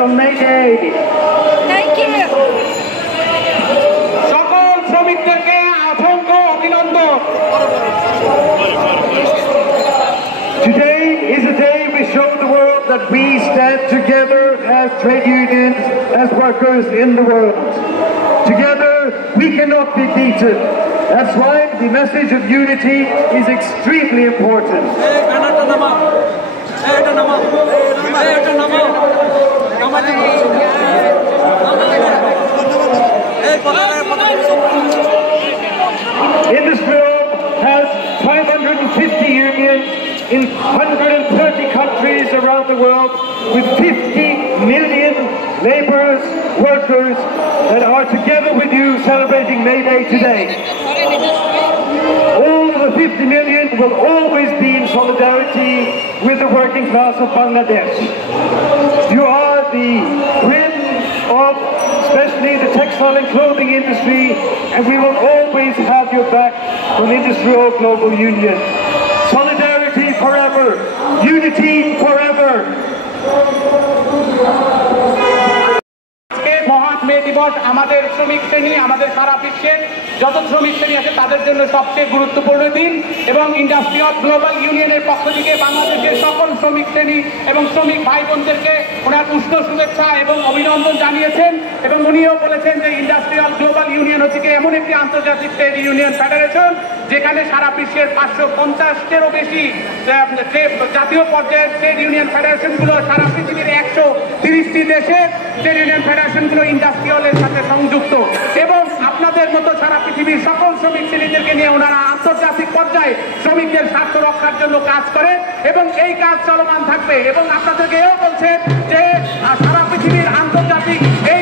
On May Day. Thank you. সকল শ্রমিকদেরকে অসংখ্য অভিনন্দন। Today is a day we show the world that we stand together as trade unions, as workers in the world. Together we cannot be beaten. That's why the message of unity is extremely important. Industry has 550 unions in 130 countries around the world with 50 million laborers, workers that are together with you celebrating May Day today. All of the 50 million will always be in solidarity with the working class of Bangladesh. You are the twin of especially the textile and clothing industry, and we will always have your back on Industrial Global Union. Solidarity forever, unity forever. মহান মে দিবস আমাদের শ্রমিক শ্রেণী, আমাদের সারা বিশ্বের যত শ্রমিক শ্রেণী আছে তাদের জন্য সবচেয়ে গুরুত্বপূর্ণ দিন, এবং ইন্ডাস্ট্রিয়াল গ্লোবাল ইউনিয়নের পক্ষ থেকে বাংলাদেশের সকল শ্রমিক শ্রেণী এবং শ্রমিক ভাই বোনদেরকে ওনার উষ্ণ শুভেচ্ছা এবং অভিনন্দন জানিয়েছেন। এবং উনিও বলেছেন যে ইন্ডাস্ট্রিয়াল গ্লোবাল ইউনিয়ন হচ্ছে এমন একটি আন্তর্জাতিক ট্রেড ইউনিয়ন ফেডারেশন যেখানে সারা বিশ্বের 550-টিরও বেশি জাতীয় পর্যায়ের ট্রেড ইউনিয়ন ফেডারেশনগুলো সারা পৃথিবীর 130টি দেশের ট্রেড ইউনিয়ন ফেডারেশনগুলো ইন্ডাস্ট্রিয়ালের সাথে সংযুক্ত, এবং আপনাদের মতো সারা পৃথিবীর সকল শ্রমিক শ্রেণীদেরকে নিয়ে ওনারা আন্তর্জাতিক পর্যায়ে শ্রমিকদের স্বার্থ রক্ষার জন্য কাজ করে, এবং এই কাজ চলমান থাকবে। এবং আপনাদেরকে এও বলছেন যে সারা পৃথিবীর আন্তর্জাতিক এই